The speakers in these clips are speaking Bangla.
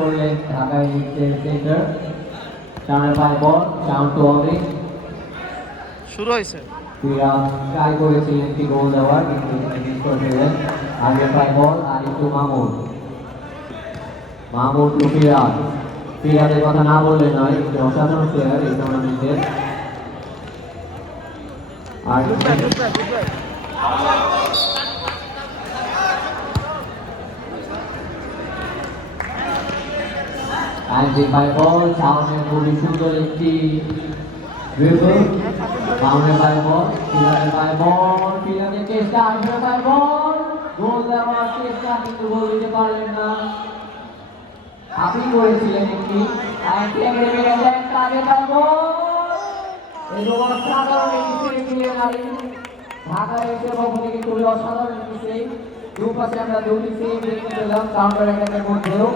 করলেন ঢাকায় সেন্টার। সামনে 5 বল, সাউন্ড টু অলি। শুরু হয়েছে। ফিরাদ ট্রাই করেছিলেন একটি গোল দেওয়ার, কিন্তু মিস করে ফেলেন। আগে 5 বল আর একটু মামুন। মামুন টু ফিরাদ। ফিরাদের কথা না বললে নয়, একটি অসাধারণ প্লেয়ার এই টুর্নামেন্টের। আর যে 5 বল, সামনে খুবই সুন্দর একটি ড্রিবল। সামনে 5 বল, ফিরাদের 5 বল, ফিরাদের চেষ্টা, আসবে 5 বল, গোল দেওয়ার চেষ্টা কিন্তু গোল দিতে পারলেন না। আপনি করেছিলেন একটি ঢাকা এসে পক্ষ থেকে খুবই অসাধারণ একটি সেভ। দুপাশে আমরা দুটি সেভ দেখতে পেলাম কাউন্টার অ্যাটাকের মধ্যেও।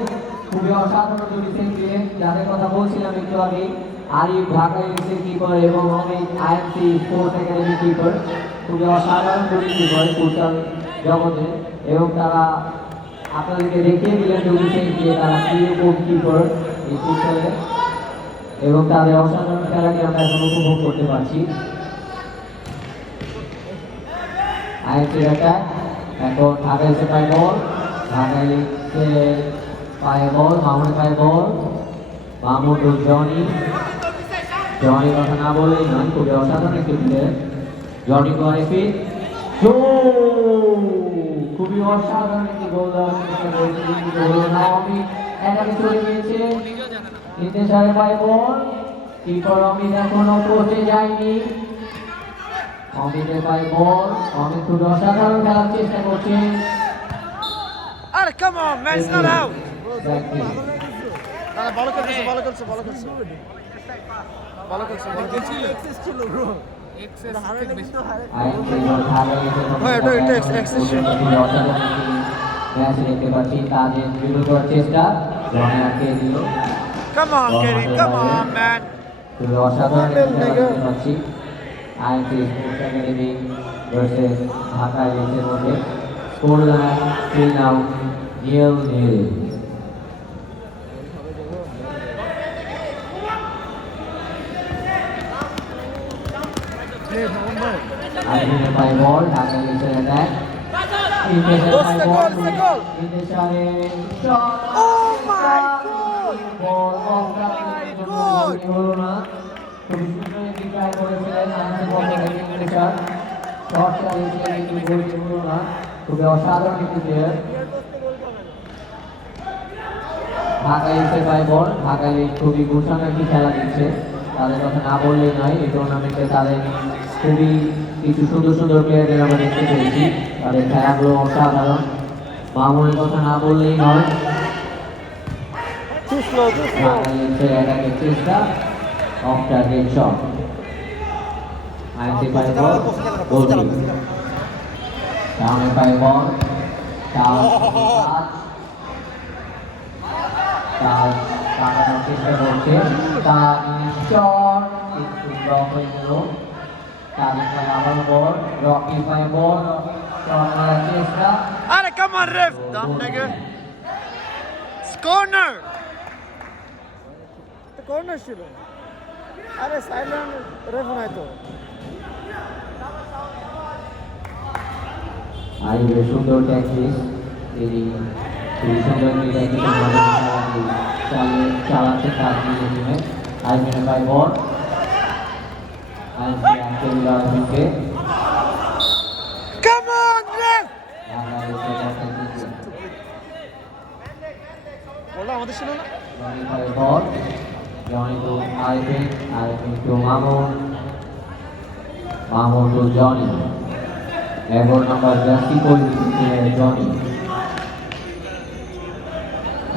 খুবই অসাধারণ দুটি সেভ দিলেন, যাদের কথা বলছিলাম একটু আগে। আরিফ ঢাকা এসে কিপার এবং Amit IMC sports academy keeper. খুবই অসাধারণ দুটি কিপার ফুটবল জগতে, এবং তারা আপনাদেরকে দেখিয়ে দিলেন দুটি সেভ দিয়ে তারা কিরকম কিপার এই ফুটবলে, এবং তাদের অসাধারণ খেলাটি আমরা এখন উপভোগ করতে পারছি। আইএমসির অ্যাটাক, এখন ঢাকা এসে 5 বল, ঢাকা এসে 5 বল, মামুনের 5 বল, মামুন টু জনি। জনি কথা না বললেই নয়, খুবই অসাধারণ একটি প্লেয়ার। জনি টু আইপি, খুবই অসাধারণ একটি গোল দেওয়ার চেষ্টা করেছে, কিন্তু হলো না। অমিত একাকে চলে গিয়েছে, নির্দেশারে 5 বল, কিপার অমিত এখনো পৌঁছে যায়নি। অমিতের 5 বল, অমিত খুবই অসাধারণ খেলার চেষ্টা করছে। আরে come on man, it's not out. Exactly, আরে ভালো করছে, ভালো করছে, ভালো করছে, ভালো করছে, ভালো করছে। এক্সেস ছিল ব্রো, এক্সেস হারালে কিন্তু হারে। হ্যাঁ, এটা এক্সেস ছিল। ম্যাচ দেখতে পাচ্ছি, তাদের ড্রিবল করার চেষ্টা, জনি আটকে দিল। Come on Kerry, come on man. খুবই অসাধারণ খেলা দেখতে পাচ্ছি IMC sports academy versus Dhaka এলিটসের মধ্যে। Score line still now 0-0। আইপিএল 5 বল, ঢাকা এলিটসের অ্যাটাক। ইন্টেশারে 5 বল, ইন্টেশারে shot. Oh my god, ball অফ রাখতে হলো না। খুবই সুন্দর একটি ট্রাই করেছিলেন আইএমসি বল থেকে ইন্টেশার। শট চালিয়েছিলেন কিন্তু গোলটি হলো না। খুবই অসাধারণ একটি player. Dhaka এলিটসের 5 ball, Dhaka elites খুবই গুছানো একটি খেলা দিচ্ছে, তাদের কথা না বললেই নয়। এই টুর্নামেন্টে তাদের খুবই কিছু সুন্দর সুন্দর প্লেয়ারদের আমরা দেখতে পেয়েছি, তাদের খেলাগুলো অসাধারণ। মামুনের কথা না বললেই নয়। ঢাকা এলিটসের অ্যাটাকের চেষ্টা, of target shot. IMC 5 ball, goal kick. সামনে 5 বল, কাটানোর চেষ্টা করছে, তার শট কিন্তু ব্লক হয়ে গেল। তাদের আবার বল, রকি 5 বল, শট মারার চেষ্টা। আরে come on ref, Dam নিগা। Corner, তো কর্নার ছিল। আরে সাইলেন্ট রেফ নাই তো। আইবের সুন্দর ট্যাকটিস, তিনি খুবই সুন্দর একটি ট্যাকটিসের মাধ্যমে চালাচ্ছে তার নিজের টিমে। আইবের 5 বল, আইবি আইবির আইবিকে কাম অন রেফ। বললো আমাদের ছিল না। Jony 5 ball, Jony to Aibi, Aibi to Mamun, Mamun to Jony. 11 নম্বর জার্সি পরিচিত জনি।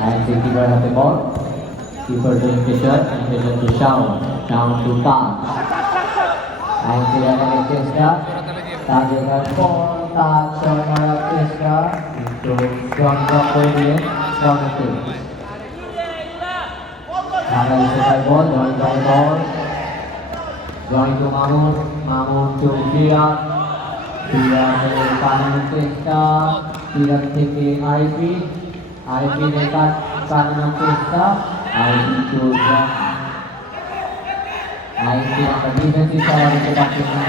আইএমসি কিপার হাতে ball, keeper to Intishar, Intishar to Shaon, Shaon to Taj. IMC অ্যাটাকের চেষ্টা, তাজের বল, তাজ শট মারার চেষ্টা, কিন্তু জন ব্লক করে দিলেন জনিকে। ঢাকা এসে 5 ball, Jony 5 ball, Jony to Mamun, Mamun to Firad, ফিরাদের পালানোর চেষ্টা, ফিরাদ থেকে আইপি, আইপির কাট কাটানোর চেষ্টা আর কিন্তু আইসি আমরা ডিফেন্সিভ খেলা দিতে পারছি না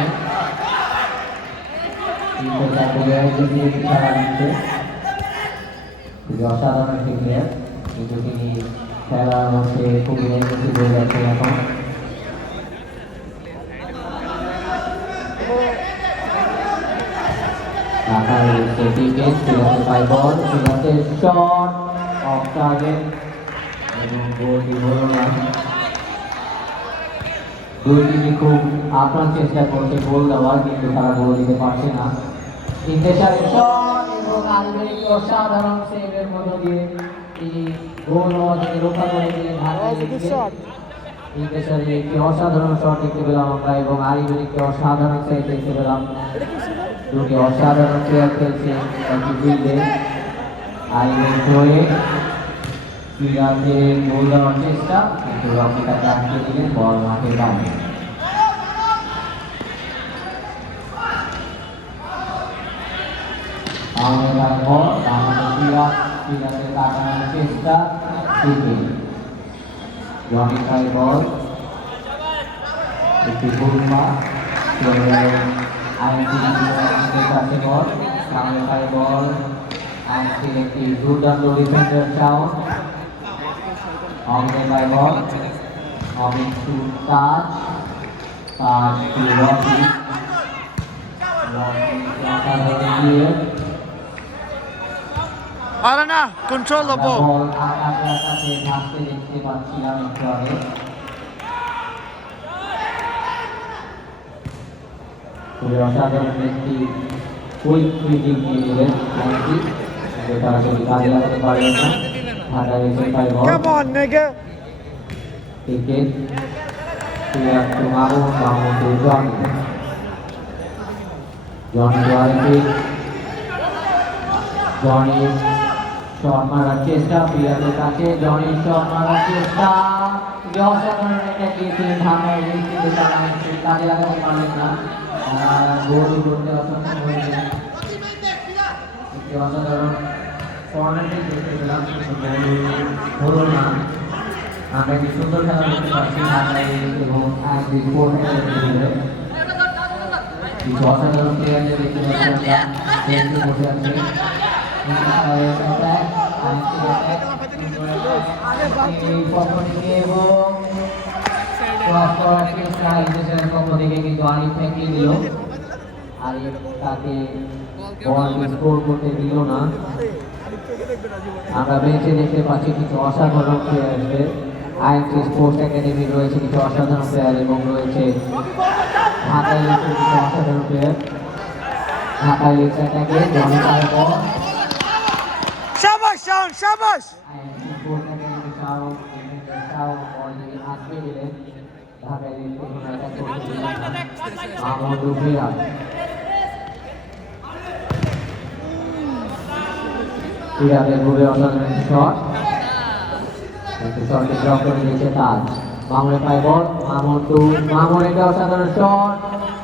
খেলা দিচ্ছে খুবই অসাধারণ একটি প্লেয়ার কিন্তু তিনি খেলার মধ্যে খুবই এগ্রেসিভ হয়ে যাচ্ছে এখন বল শট অফ টার্গেট এবং গোলটি হলো না দুই টিমই খুব আপ্রাণ চেষ্টা করছে গোল দেওয়ার কিন্তু তারা গোল দিতে পারছে না ইন্টেশারের শট এবং আলবেরিক অসাধারণ সেভের মধ্য দিয়ে তিনি গোল হওয়া থেকে রক্ষা করে দিলেন ইন্টেশারের একটি অসাধারণ শট দেখতে পেলাম আমরা এবং আলবেরিককে অসাধারণ সেভ দেখতে পেলাম দুটি অসাধারণ প্লেয়ার খেলছে একটি ফিল্ডে আলবেরিক হয়ে ক্রীড়াতে গোল দেওয়ার চেষ্টা কিন্তু রকিটা কাটতে দিলেন বল মাঠে বাইরে আমাদের বল আমাদের ক্রীড়াতে কাটানোর চেষ্টা থেকে রকিটাই বল একটি গুরুমা আইনটির কাছে বল সামনে পাই বল আইনটির একটি দুর্দান্ত ডিফেন্ডার চাউন আমাদের পাই ball Amit to Taj Taj to Rocky Arana, control the ball. Ball আকাশে আকাশে ভাসতে দেখতে পাচ্ছিলাম একটু আগে খুবই অসাধারণ একটি কুইক ফিল্ডিং নিয়ে নিলেন যেটা আসলে কাজে লাগাতে পারলেন না ঢাকায় এসে পাই বল Come on, nigga. Cricket player to Mamun Mamun to Jony Jony ওয়াইটি জনি শট মারার চেষ্টা প্লেয়ারের কাছে জনি শট মারার চেষ্টা অসাধারণ একটা ক্রিকেট ঢাকায় কিন্তু তারা কাজে লাগাতে পারলেন না গোল করতে অসক্ষম হয়েছে একটি অসাধারণ কর্নারটি দেখতে পেলাম হলো না আমরা একটি সুন্দর খেলা দেখতে পাচ্ছি ঢাকায় এবং কিছু অসাধারণ প্লেয়ারদের দেখতে পাচ্ছি আমরা বসে আছে পক্ষ থেকে কিন্তু আরিফ ফ্যাঁকি দিল আরিফ তাকে বল স্কোর করতে দিল না আমরা বেঞ্চে দেখতে পাচ্ছি কিছু অসাধারণ প্লেয়ারদের আইএনসি স্পোর্টস একাডেমি রয়েছে কিছু অসাধারণ প্লেয়ার এবং রয়েছে ঢাকা ইলেকট্রিক কিছু অসাধারণ প্লেয়ার ঢাকা ইলেকট্রিকটাকে জনি পায় বল Shabash, Shaun, shabash. INC sports academy চাও বল দিয়ে আটকে দিলেন ঢাকা ইলেকট্রিক মাহমুদ রুফিয়া ক্রীড়াতে ঘুরে অসাধারণ শট কিন্তু শটটি ড্রপ করে দিয়েছে তাজ মামুনের পায় বল মামুন একটা অসাধারণ শট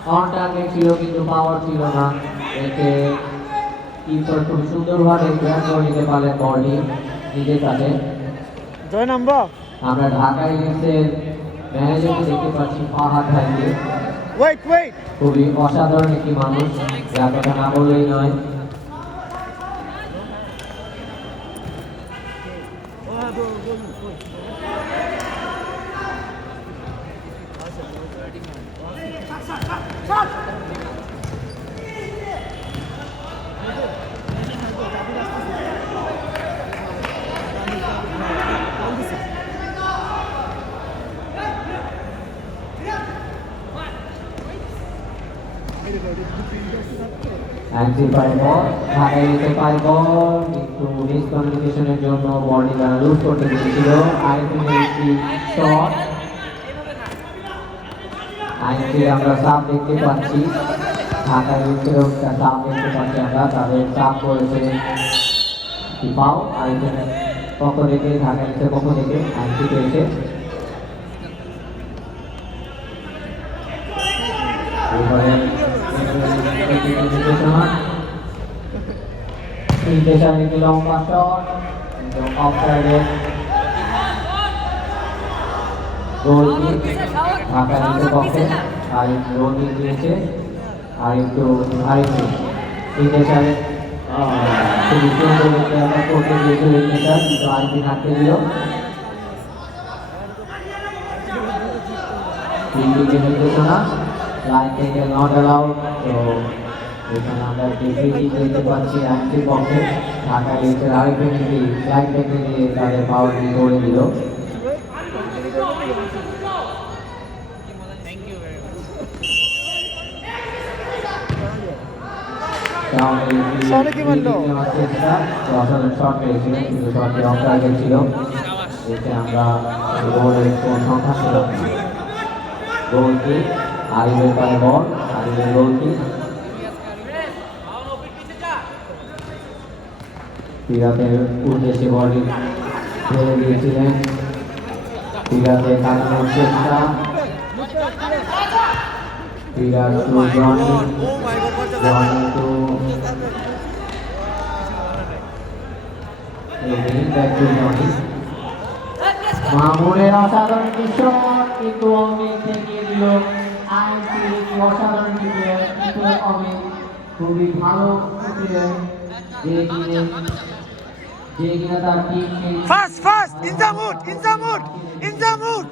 অন টার্গেট ছিল কিন্তু পাওয়ার ছিল না এতে কিপার খুব সুন্দরভাবে ক্লিয়ার করে নিতে পারলেন বলটি নিজের কাছে Join number. আমরা ঢাকা ইনিংসের ম্যানেজারকে দেখতে পাচ্ছি ফাহাদ ভাইকে Wait. খুবই অসাধারণ একটি মানুষ যার কথা না বললেই নয় আইনসি পায় বল ঢাকায় নিতে পায় বল কিন্তু মিসকমিউনিকেশনের জন্য বলটি তারা লুজ করতে পেরেছিল আইনসির একটি শট আইনসি আমরা সাপ দেখতে পাচ্ছি ঢাকা ইউনিটেরও একটা সাপ দেখতে পাচ্ছি আমরা তাদের সাপ করেছে পাও আইনসির পক্ষ থেকে ঢাকা ইউনিটের পক্ষ থেকে আইনসি পেয়েছে এরপরে লম্বা শট অফ সাইডে গোল কিক ঢাকা নিচের পক্ষে আর একটু গোল কিক দিয়েছে আরেকটু সিগনেচারে খুবই সুন্দর একটা আমরা করতে দিয়েছিল সিগনেচার কিন্তু আরেকদিন হাঁটতে দিল তিনদিকে নির্দেশনা লাইন থেকে নট অ্যালাউড তো এখানে আমরা একটি ফ্রি কিক দেখতে পাচ্ছি আইনটির পক্ষে ঢাকা নিচের আরেকটি লাইন থেকে দিয়ে তাদের পাওয়ারটি করে দিল শট পেয়েছিলেন কিন্তু শটটি অফ টার্গেট ছিল এতে আমরা গোলের কোন সংখ্যা ছিল গোল কিক আরিফের পায়ে বল আরিফের গোল কিক ফিরাতের উদ্দেশ্যে বলটি ফেলে দিয়েছিলেন ফিরাতে কাটানোর চেষ্টা ফিরাত টু জনি টু মামুনের অসাধারণ দৃশ্যন কিন্তু অমিত থেকে দিল আইনটির একটি অসাধারণ প্লেয়ার কিন্তু অমিত খুবই ভালো প্লেয়ার যে কিনা তার টিমকে ফাস্ট ইন দ্য মুড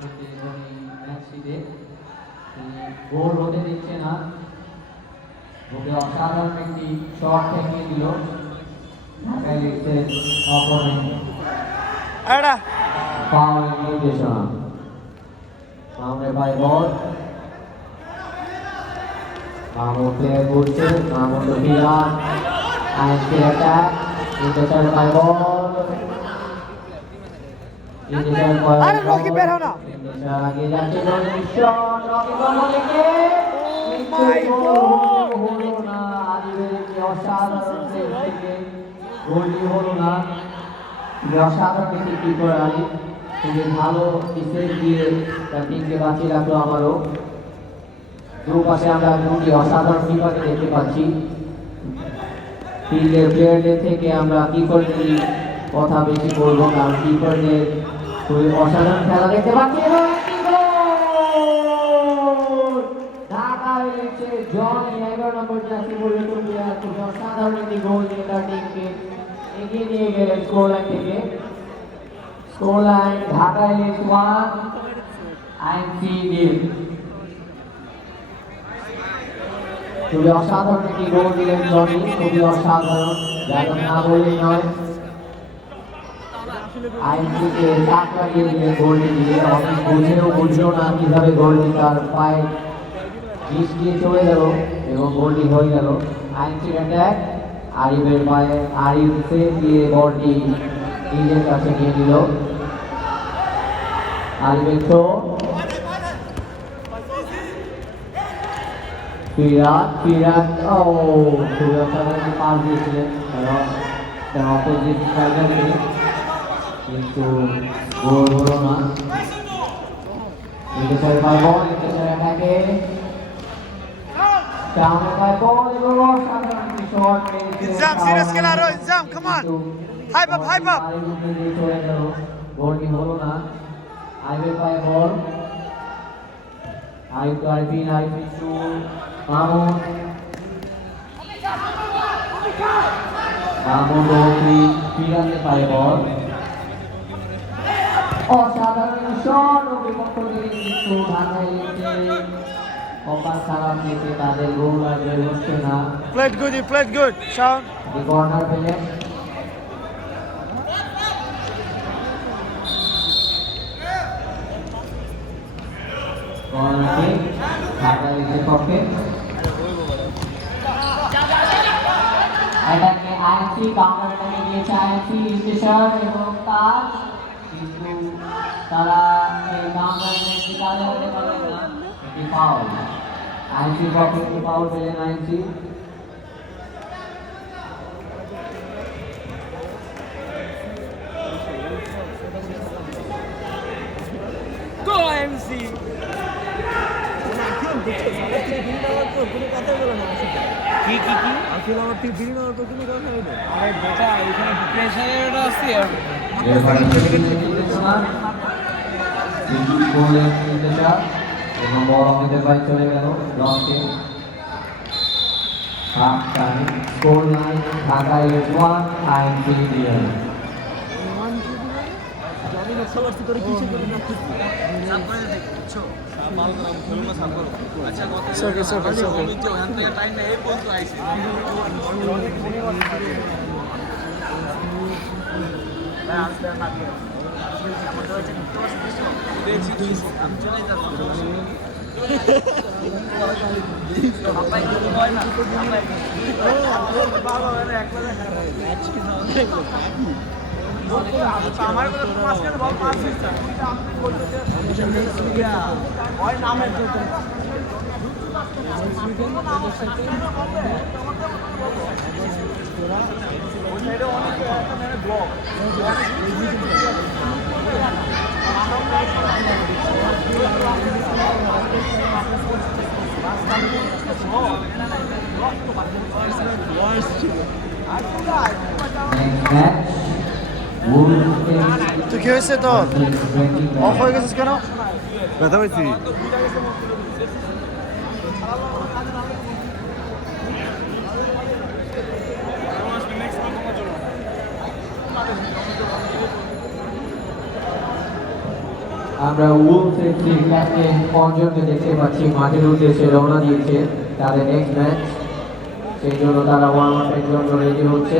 গোল হতে দিচ্ছে না ওকে অসাধারণ একটি শট থেকে দিল ঢাকায় লিখছে অপোনেন্ট ফাউল নির্দেশনা সামনে পায় বল মামুন প্লেয়ার করছে মামুন তো বিরাট আইনকে অ্যাটাক ইন্টারচার পায় বল ইন্টারচার পায় আরে রকি বের হও না আগে যাচ্ছে শট রকি বল থেকে হলো না আরিফের একটি অসাধারণ সেভ থেকে গোলটি হলো না অসাধারণ একটি কিপার আরিফ খুবই ভালো সেভ দিয়ে তার টিমকে বাঁচিয়ে রাখলো আমারও দুপাশে আমরা দুটি অসাধারণ কিপারকে দেখতে পাচ্ছি ফিল্ডের প্লেয়ারদের থেকে আমরা কিপারদের কথা বেশি বলবো কারণ কিপারদের খুবই অসাধারণ খেলা দেখতে পাচ্ছি ঢাকায় রয়েছে জনি 11 নম্বর জার্সি পরিহিত প্লেয়ার খুব অসাধারণ একটি গোল দিয়ে তার টিমকে এগিয়ে নিয়ে গেলেন স্কোর লাইন থেকে স্কোর লাইন ঢাকায় 1 আইএনসি নিল খুবই অসাধারণ একটি গোল দিলেন জনি খুবই অসাধারণ যাকে না বললেই নয় আইনটিকে চাপ লাগিয়ে দিলেন গোলটি দিয়ে অনেক বুঝলো না কিভাবে গোলটি তার পায়ে বিষ দিয়ে চলে গেল এবং গোলটি হয়ে গেল আইনটির অ্যাটাক আরিফের পায়ে আরিফ সেভ দিয়ে বলটি নিজের কাছে নিয়ে নিল আরিফের থ্রো ফিরাত খুবই অসাধারণ পাস দিয়েছিলেন অপোজিট স্ট্রাইকারকে কিন্তু গোল হলো না ইন্টারচার পায় বল ইন্টারচার অ্যাটাকে সামনে পায় বল এবং অসাধারণ একটি শট পেয়েছে ইনজাম সিরিয়াস খেলারো Injam come on hype up গোলটি হলো না আইবে পায় বল আরিফিন টু মামুন ফিরাতে পারে বল অসাধারণ শট ও বিপক্ষ থেকে কিন্তু ঢাকায় লেগেছে কপাল খারাপ নিতে তাদের গোল আর বের হচ্ছে না played good Sean কর্নার পেলেন কর্নার কিক ঢাকায় লেগেছে পক্ষে এটাকে আইএনসি কাউন্টারটাকে দিয়েছে আইএনসি স্টেশন এবং তার কিন্তু তারা এই কাউন্টারটাকে কাজে হতে পারবে না এটি ফাউল আইএনসি পক্ষে একটি ফাউল পেলেন আইএনসি go IMC কি আখিল আমার তুই ফিরে না তো কোনো কথা হইলো আরে বেটা এখানে প্রেসারের আছে গোলের নির্দেশক এবং বড় অমিতের ভাই চলে গেল লঞ্চে। Half time score line Dhaka 1 IMC clear. তুই কি হয়েছে তোর? অফ হয়ে গেছিস কেন? ব্যথা পাইছি। আমরা উলফ এফসির ক্যাপ্টেন অর্জনকে দেখতে পাচ্ছি মাঠের উদ্দেশ্যে রওনা দিয়েছে তাদের নেক্সট ম্যাচ, সেই জন্য তারা ওয়ার্ম আপের জন্য রেডি হচ্ছে।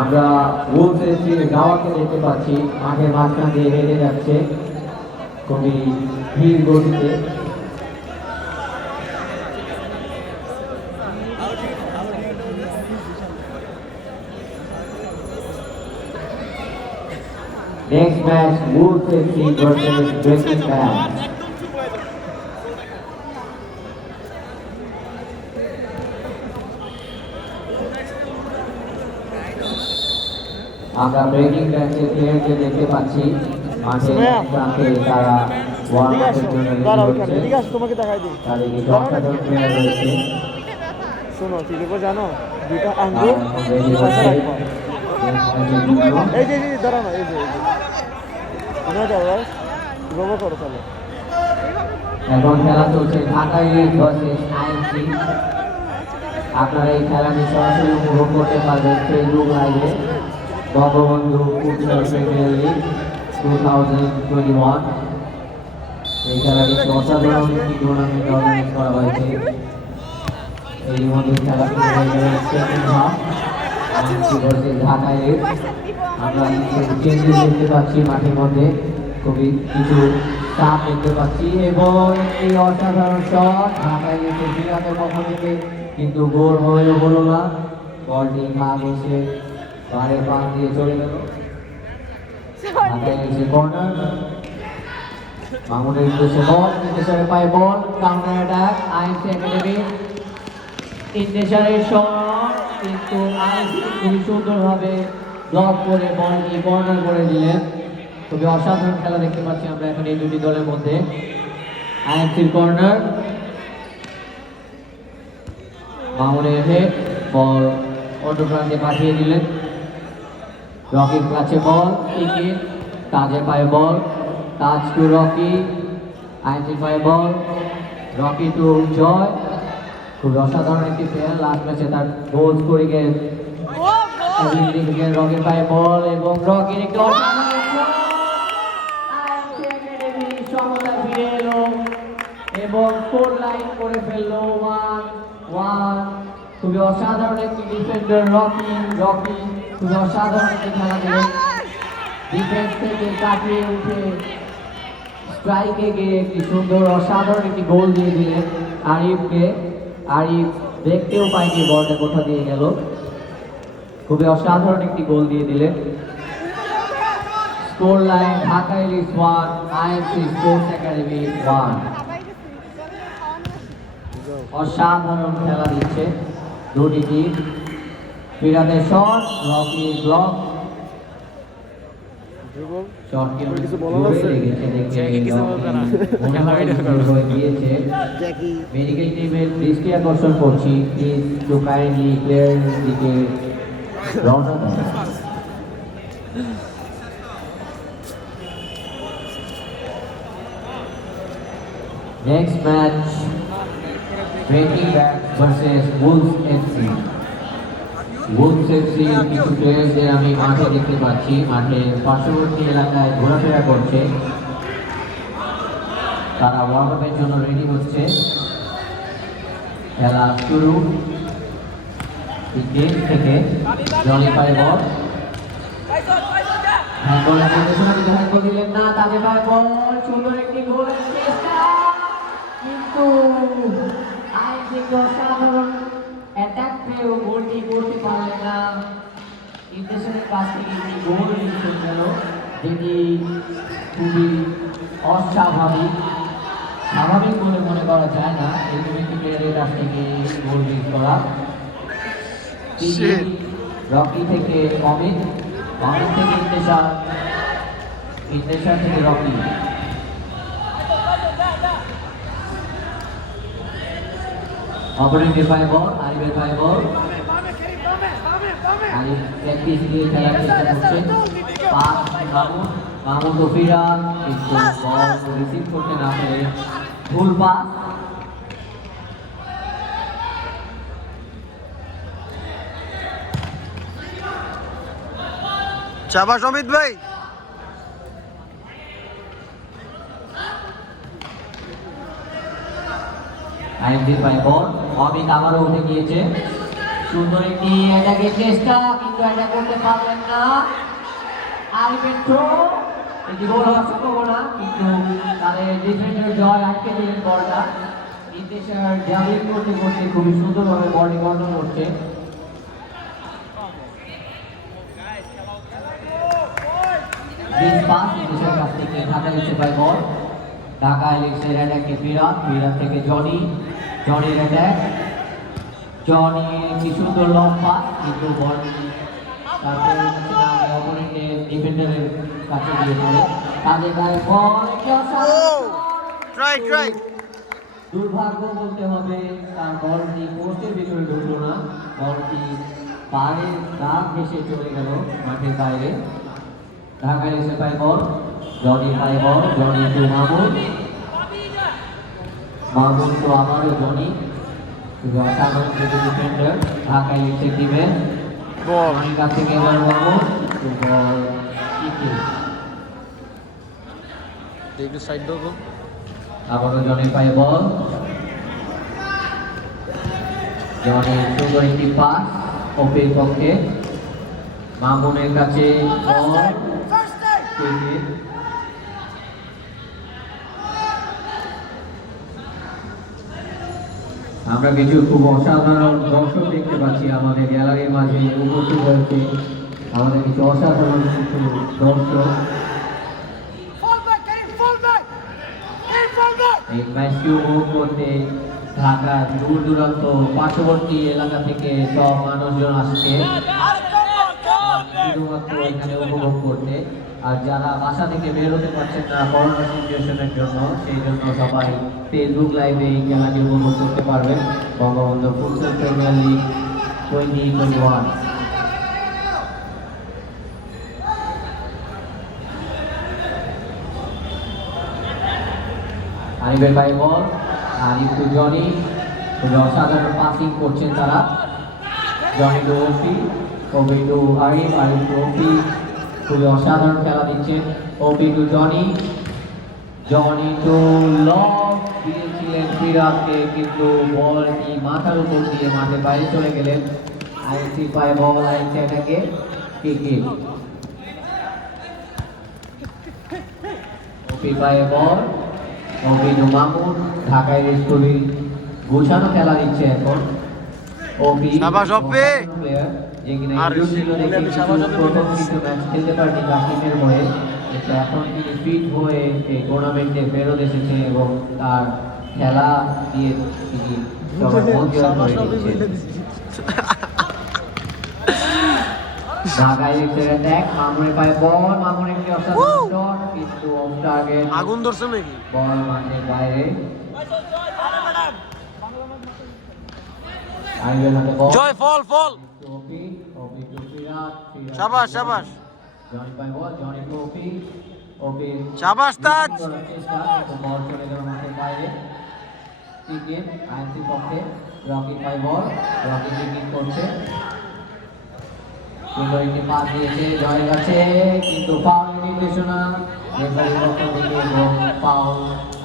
আমরা উলফ এফসির গাওয়াকে দেখতে পাচ্ছি মাঠের মাঝখান দিয়ে হেঁটে যাচ্ছে খুবই ধীর গতিতে। Next match, Wolves FC versus Breaking Bad. আমরা ব্রেকিং ব্যাচের প্লেয়ারকে দেখতে পাচ্ছি মাঠে প্রান্তে তারা ওয়ার্ম আপের জন্য রেডি হচ্ছে। তোমাকে দেখাই দিই। তাদের কিছু অসাধারণ প্লেয়ার রয়েছে। শোনো কি দেখবো জানো, দুইটা আঙ্গুল রেডি হচ্ছে এই যে দাঁড়ানো, এই যে গোবর করো তাহলে। এখন খেলা চলছে ঢাকা ইউনিট ভার্সেস আইএমসি। আপনারা এই খেলাটি সরাসরি উপভোগ করতে পারবেন ফেসবুক লাইভে বঙ্গবন্ধু ফুটবল প্রিমিয়ার লিগ 2021। এই খেলাটি অসাধারণ একটি টুর্নামেন্ট অর্গানাইজ করা হয়েছে। এর মধ্যে খেলা শুরু হয়ে গেল second half IMC versus Dhaka unit. আমরা চেঞ্জেস দেখতে পাচ্ছি মাঠের মধ্যে, খুবই কিছু চাপ দেখতে পাচ্ছি এবং এই অসাধারণ শট ঢাকা ইউনিটের বিরাটের পক্ষ থেকে, কিন্তু গোল হলো না। বলটি ভাগ এসে বারের পাশ দিয়ে চলে গেল। ঢাকা ইউনিটের কর্নার, মামুনের উদ্দেশ্যে বল, ইন্দেশারের পায়ে ball, counter attack IMC academy. ইন্দেশারের শট, কিন্তু আইএমসি খুবই সুন্দরভাবে ব্লক করে বলটি কর্নার করে দিলেন। খুবই অসাধারণ খেলা দেখতে পাচ্ছি আমরা এখন এই দুটি দলের মধ্যে। আইএমসির কর্নার, মামুনের হেড, বল অন্য প্রান্তে পাঠিয়ে দিলেন। রকির কাছে বল, টিকিট, তাজের পায়ে বল, তাজ টু রকি, আইএমসির পায়ে বল, রকি টু জয়। খুব অসাধারণ একটি প্লেয়ার, লাস্ট ম্যাচে তার গোল স্কোরিংয়ে রকির পায়ে বল এবং রকির একটি সমতা ফিরে এলো এবং স্কোর লাইন করে ফেললো 1-1। খুবই অসাধারণ একটি ডিফেন্ডার রকি খুবই অসাধারণ একটি খেলা দিলেন। ডিফেন্স থেকে কাটিয়ে উঠে স্ট্রাইকে গিয়ে একটি সুন্দর অসাধারণ একটি গোল দিয়ে দিলেন আরিফকে। আরিফ দেখতেও পায়নি বলটা কোথা দিয়ে গেল, খুবই অসাধারণ একটি গোল দিয়ে দিলেন। স্কোর লাইন ঢাকা ইলিশ 1 আইএমসি স্পোর্টস একাডেমি 1। অসাধারণ খেলা দিচ্ছে দুটি টিম। বিরাটের শট, রকি ব্লক, শটকে মেডিকেল টিমের দৃষ্টি আকর্ষণ করছি, প্লিজ টু কাইন্ডলি প্লেয়ারের দিকে রওনা দেন। Next match, Breaking Bad versus Wolves FC. Wolves FC কিছু প্লেয়ারদের আমি মাঠে দেখতে পাচ্ছি, মাঠে পার্শ্ববর্তী এলাকায় ঘোরাফেরা করছে। তারা ওয়ার্ম আপের জন্য রেডি হচ্ছে। খেলা শুরু। গেম থেকে জনি পায় বল। হ্যান্ডবলের নির্দেশনা কিন্তু হ্যান্ডবল দিলেন না, তাদের পায় বল। সুন্দর একটি গোলের চেষ্টা, কিন্তু আইনজীবী অসাধারণ অ্যাটাক পেয়েও গোলটি করতে পারলেন না। নির্দেশনের কাছ থেকে একটি গোল মিস হয়ে গেল, যেটি খুবই অস্বাভাবিক। স্বাভাবিক বলে মনে করা যায় না এরকম একটি প্লেয়ারের কাছ থেকে গোল মিস করা। রকি থেকে অমিত, অমিত থেকে ইন্তেশার, ইন্তেশার থেকে রকি। অপোনেন্টের পায়ে বল, আরিফের পায়ে বল। আরিফ প্র্যাকটিস দিয়ে খেলার চেষ্টা করছেন। পাস মামুন, মামুন রফিরা কিন্তু বল রিসিভ করতে না পেরে ভুল পাস। শাবাশ অমিত ভাই। আইনজির পায়ে বল, অমিত আবারও উঠে গিয়েছে। সুন্দর একটি অ্যাটাকের চেষ্টা, কিন্তু অ্যাটাক করতে পারলেন না। আরিফের থ্রো, এটি গোল হওয়ার সম্ভাবনা, কিন্তু তাদের ডিফেন্ডার জয় আটকে দিলেন বলটা। ইন্তেশার জাভিং করতে করতে খুবই সুন্দরভাবে বলটি কন্ট্রোল করছে। পাস ইন্তেশার কাছ থেকে ঢাকা লিখছে পায় বল। ঢাকা লিখছের অ্যাটাকে বিরাট, বিরাট থেকে জনি, জনির অ্যাটাক। জনি কি সুন্দর লং পাস, কিন্তু বল তারপরে অপোনেন্টের ডিফেন্ডারের কাছে গিয়ে পড়ে। তাদের গায়ে বল, দুর্ভাগ্য বলতে হবে, তার বলটি পোস্টের ভিতরে ঢুকলো না, বলটি পায়ের দাগ ঘেঁষে চলে গেল মাঠের বাইরে। ঢাকায় এসে পায় বল, জনি পায় বল, জনি টু মামুন, মামুন তো আবারও জনি। অসাধারণ ডিফেন্ডার, ঢাকায় এসে দিবেন জনির কাছ থেকে এবার মামুন, বল সাইড দেবো। আবারও জনির পায়ে বল, জনির সুন্দর একটি পাস ওপের পক্ষে, মামুনের কাছে বল। আমরা কিছু খুব অসাধারণ দর্শক দেখতে পাচ্ছি আমাদের গ্যালারির মাঝে উপস্থিত হয়েছে। আমাদের কিছু অসাধারণ কিছু দর্শক এই ম্যাচটি উপভোগ করতে ঢাকার দূর দূরান্ত পার্শ্ববর্তী এলাকা থেকে সব মানুষজন আসছে শুধুমাত্র এখানে উপভোগ করতে। আর যারা বাসা থেকে বের হতে পারছেন না করোনা সিচুয়েশনের জন্য, সেই জন্য সবাই ফেসবুক লাইভে এই খেলাটি উপভোগ করতে পারবেন। Bangabandhu football premier league 2021। আরিফের পায়ে বল, আরিফ টু জনি, খুবই অসাধারণ পাসিং করছেন তারা। Jony to Opi, Opi to Arif, Arif to Opi, খুবই অসাধারণ খেলা দিচ্ছেন। Opi to Jony, Jony to long দিয়েছিলেন সিরাজকে, কিন্তু বলটি মাথার উপর দিয়ে মাঠের বাইরে চলে গেলেন। আইসি পায়ে বল, আইসি এটাকে কিক। ওপি পায়ে বল, ওপি টু মামুন, ঢাকায় খুবই গোছানো খেলা দিচ্ছে এখন। ওপি প্লেয়ার যে কিনা প্রথম কিছু ম্যাচ খেলতে পারেনি কাশিমের হয়ে, কিন্তু এখন তিনি ফিট হয়ে এই টুর্নামেন্টে ফেরত এসেছে এবং তার খেলা দিয়ে তিনি সবার মন জয় করে দিচ্ছেন। ঢাকায় অ্যাটাক, মামুনের পায়ে বল, মামুন একটি অসাধারণ শট, কিন্তু অফ টার্গেট, আগুন ধরছে নাকি বল মাঠের বাইরে। জয় ফল ফল। শাবাশ শাবাশ। জনি পায় বল, জনি টু ওপি, ওপি শাবাশ তাজ। চেষ্টা কিন্তু বল চলে গেল মাঠের বাইরে। ক্রিকেট আইএনসি পক্ষে রকি পাই বল, রকি কিকিং করছে, কিন্তু একটি পাস দিয়েছে জয়ের কাছে, কিন্তু ফাউল নির্দেশনা রেফারির পক্ষ থেকে এবং ফাউল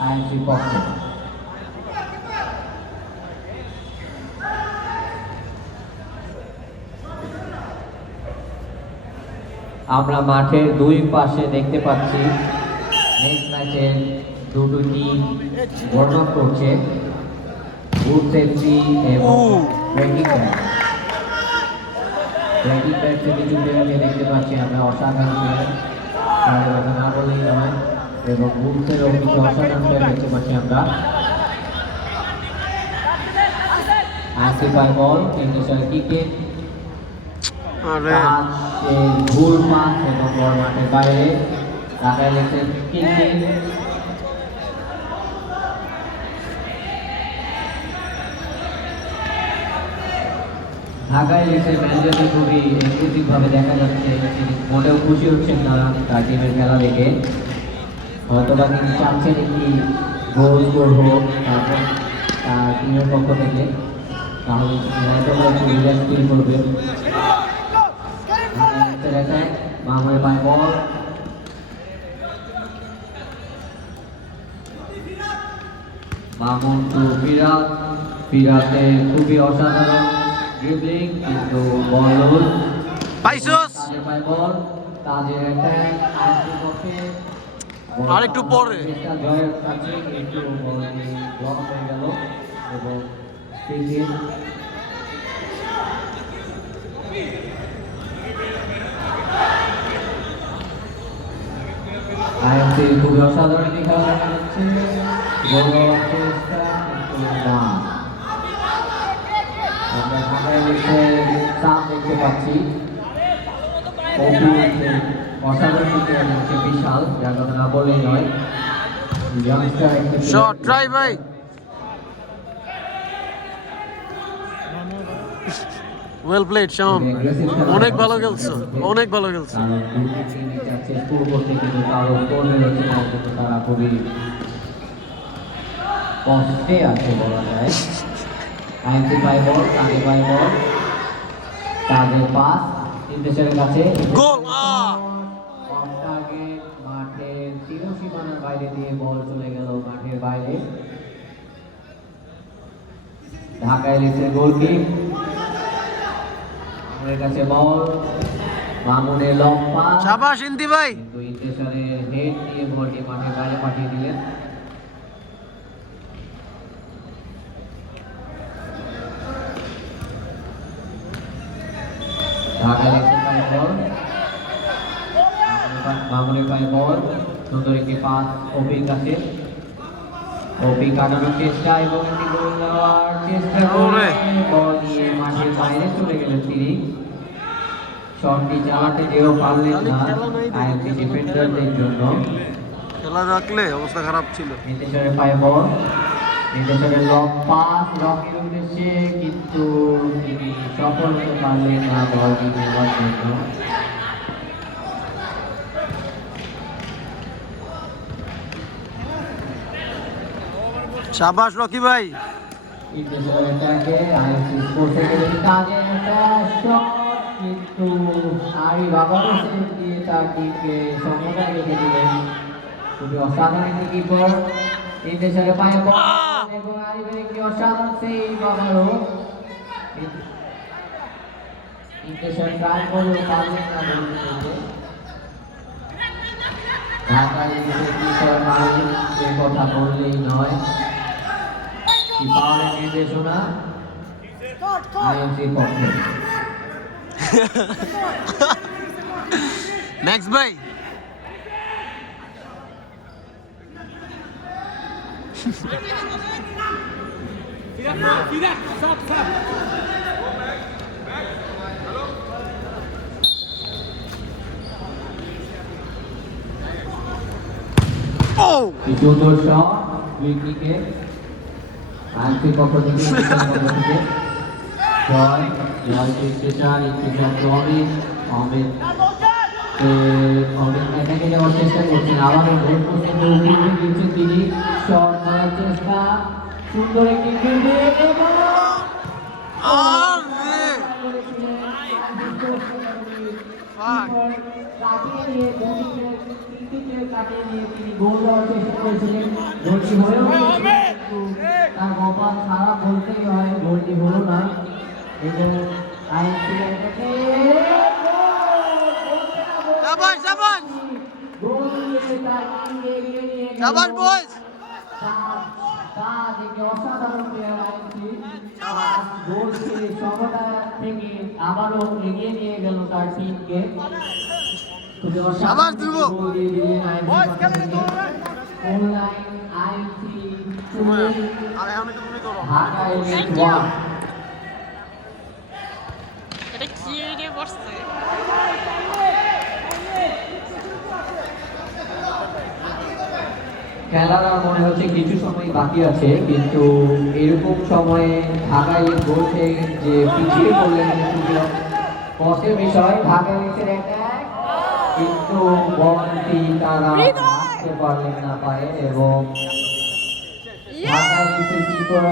আইএনসি পক্ষে। আমরা মাঠের দুই পাশে দেখতে পাচ্ছি নেক্সট ম্যাচের দুটো টিম ওয়ার্ম আপ করছে, বুট এফসি এবং ব্রেকিং ব্যাট। ব্রেকিং ব্যাট থেকে কিছু প্লেয়ারকে দেখতে পাচ্ছি আমরা, অসাধারণ প্লেয়ার, তাদের কথা না বললেই নয়, এবং বুটসেরও কিছু অসাধারণ প্লেয়ার দেখতে পাচ্ছি আমরা। আসিফার বল, ইংলিশের ক্রিকেট, ভুল পাস এবং বল মাঠের বাইরে। Dhaka election kicking, Dhaka election ম্যানেজারকে খুবই এক্সক্লুসিভ ভাবে দেখা যাচ্ছে, তিনি মোটেও খুশি হচ্ছেন না তার টিমের খেলা দেখে, হয়তোবা তিনি চাচ্ছেন একটি গোল স্কোর হোক তারপর তার টিমের পক্ষ থেকে, তাহলে তিনি হয়তোবা একটু রিল্যাক্স ফিল করবেন। মামুনের পায়ে বল, মামুন টু ফিরাত, ফিরাতে খুবই অসাধারণ ড্রিবলিং, কিন্তু বল পাইছস তাজের পায়ে বল, তাজের অ্যাটাক আইএনসি পক্ষে আরেকটু পরে জয়ের কাছে, কিন্তু বলটি ব্লক হয়ে গেল এবং ক্রিকেট আইএনসি খুবই অসাধারণ খেলা দেখা যাচ্ছে, গোল হওয়ার চেষ্টা কিন্তু না। আমরা ঢাকায় চাপ দেখতে পাচ্ছি, অসাধারণ হচ্ছে বিশাল, যার কথা না বললেই নয়। শট ট্রাই ভাই। ওয়েল প্লেড শাম, অনেক ভালো খেলছো, অনেক ভালো খেলছো। তারা খুবই কষ্টে আছে বলা যায়। আইনসি পাই বল, তাদের পাই বল, তাদের পাস নির্দেশের কাছে, গোল। মাঠের সীমানার বাইরে দিয়ে বল চলে গেল মাঠের বাইরে। ঢাকা ইলেকশন গোলকিক, আমাদের কাছে বল, মামুনের লং পাস, শাবাশ ইন্দি ভাই। কিন্তু ইন্টেশনের হেড দিয়ে বলটি মাঠের বাইরে পাঠিয়ে দিলেন। ঢাকা ইলেকশন পায় বল, মামুনের পায়ে বল, সুন্দর একটি পাস ওপির কাছে, ওপি কাটানোর চেষ্টা এবং একটি গোল দেওয়ার চেষ্টা করে বল নিয়ে মাঠের বাইরে চলে গেলেন তিনি। শটটি চালাতে যেও পারলেন না আইএমসি ডিফেন্ডারদের জন্য। খেলা রাখলে অবস্থা খারাপ ছিল। নির্দেশকের পায়ে বল, নির্দেশকের লং পাস রকির উদ্দেশ্যে, কিন্তু তিনি সফল হতে পারলেন না বলটি নেওয়ার জন্য। শাবাশ রকি ভাই। নির্দেশকের অ্যাটাকে আইএমসি স্পোর্টস একাডেমি কাজে একটা শট, কিন্তু আরি বাবারও সেভ দিয়ে তার টিমকে সমতা রেখে দিলেন। খুবই অসাধারণ একটি কিপার, নির্দেশকের পায়ে বল এবং আরিবের একটি অসাধারণ সেভ বাবারও। নির্দেশক ট্রাই করলেও পারলেন না গোল করতে। ঢাকা ইলেকশন কিপার মালিকের কথা বললেই নয়, কিপারের নির্দেশনা আইএমসির পক্ষে। ম্যাক্স ভাই। সুন্দর শট, দুই উইকেট আইএমসির পক্ষ থেকে, জয় জয় স্টেশন, স্টেশন অমিত, অমিত এটাকে যাওয়ার চেষ্টা করছেন আবারও গোল পোস্টের উপরে দিচ্ছেন তিনি শট মারার চেষ্টা সুন্দর একটি ফিল্ডিং এবং কাটিয়ে নিয়ে কাটিয়ে নিয়ে তিনি গোল দেওয়ার চেষ্টা করেছিলেন গোলটি হয়েও তার কপাল খারাপ বলতেই হয় গোলটি হলো না এবং আইএনসি এটাকে শাবাশ শাবাশ শাবাশ বয়েজ অসাধারণ প্লেয়ার আইএনসি গোল সমতা থেকে আবারও এগিয়ে নিয়ে গেল তার টিমকে শাবাশ ধ্রুব অনলাইন আইএনসি আরে আমি তো মনে করো ঢাকা এলিট ওয়ান এটা কি এরিয়া করছে খেলার আর মনে হচ্ছে কিছু সময় বাকি আছে কিন্তু এরকম সময়ে ঢাকা এলিট বলছে যে পিছিয়ে পড়লেন কষ্টের বিষয় ঢাকা এলিটের অ্যাটাক কিন্তু বলটি তারা মারতে পারলেন না পারে এবং ঢাকা এলিটের কিপার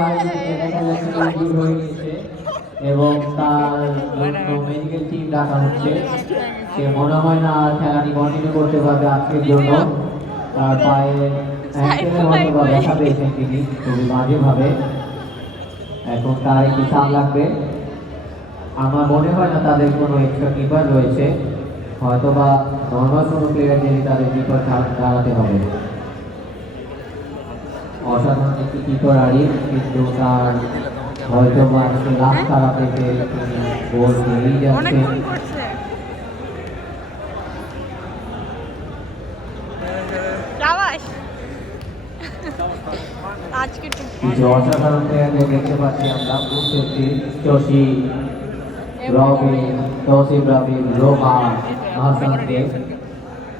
দেখা যাচ্ছে ইনজুর হয়ে গেছে এবং তার জন্য মেডিকেল টিম ডাকা হচ্ছে সে মনে হয় না খেলাটি কন্টিনিউ করতে পারবে আজকের জন্য তার পায়ে ব্যথা পেয়েছেন তিনি খুবই বাজেভাবে এখন তার একটি সাল লাগবে আমার মনে হয় না তাদের কোনো এক্সট্রা কিপার রয়েছে হয়তো বা নর্মাল কোনো প্লেয়ার যিনি তাদের কিপার দাঁড়াতে হবে অসাধারণ একটি কিপার আরিফ কিন্তু তার হয়তো বা লাস্ট খেলা থেকে তিনি গোল নিয়েই যাচ্ছেন আজকে কিছু অসাধারণ প্লেয়ারদের দেখতে পাচ্ছি আমরা বুঝতে চশি রবিন তৌসিফ রবিন রোমান হাসানকে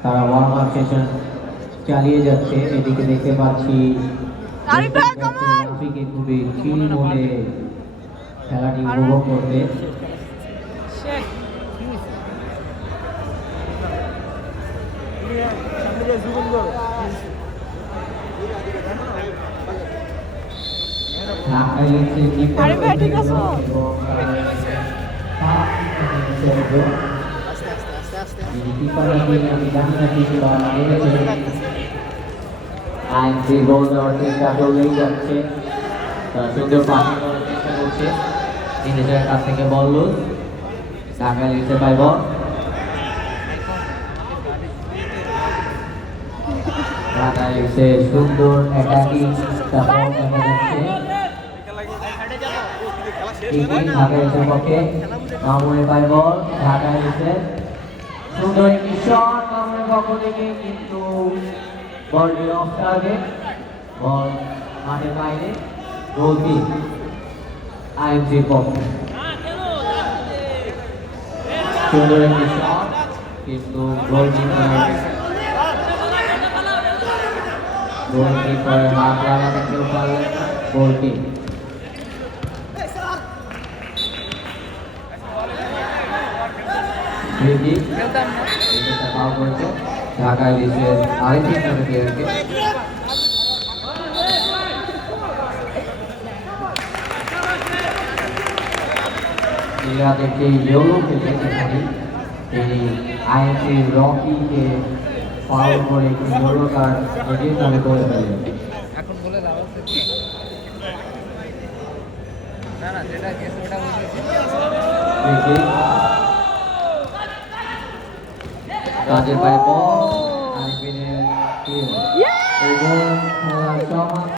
তারা ওয়ার্ম আপ সেশন চালিয়ে যাচ্ছে এদিকে দেখতে পাচ্ছি রাফিকে খুবই চিল মনে খেলাটি উপভোগ করতে আরে ভাই ঠিক আছে আইএনসি গোল দেওয়ার চেষ্টা করলেই যাচ্ছে সুন্দর পাসিং করার চেষ্টা করছে নিজের কাছ থেকে বল লুজ ঢাকা লিখতে পাইব ঢাকা লিখছে সুন্দর অ্যাটাকিং দেখা যাচ্ছে ঢাকা লিখের পক্ষে মামুনের পাই বল ঢাকা লিখছে সুন্দর একটি শট মামুনের পক্ষ থেকে কিন্তু বলটি অফ টার্গেট বল মাঠের বাইরে গোল কিক আইএনসির পক্ষে সুন্দর একটি শট কিন্তু গোলকিপার হাত লাগাতে কেউ পারলেন না গোল কিক ঢাকা ইলিশের আরেকটি প্লেয়ারকে একটি ইয়েলো খেলেছেন তিনি আইএনসি রকিকে ফাউল করে একটি ইয়েলো কার্ড এগিয়ে তাহলে করে ফেলেন এখন বলে লাভ আছে না না যেটা কেস ওটা বলছি কাজের পায়ে বল আরিফিনের এবং খেলার সমান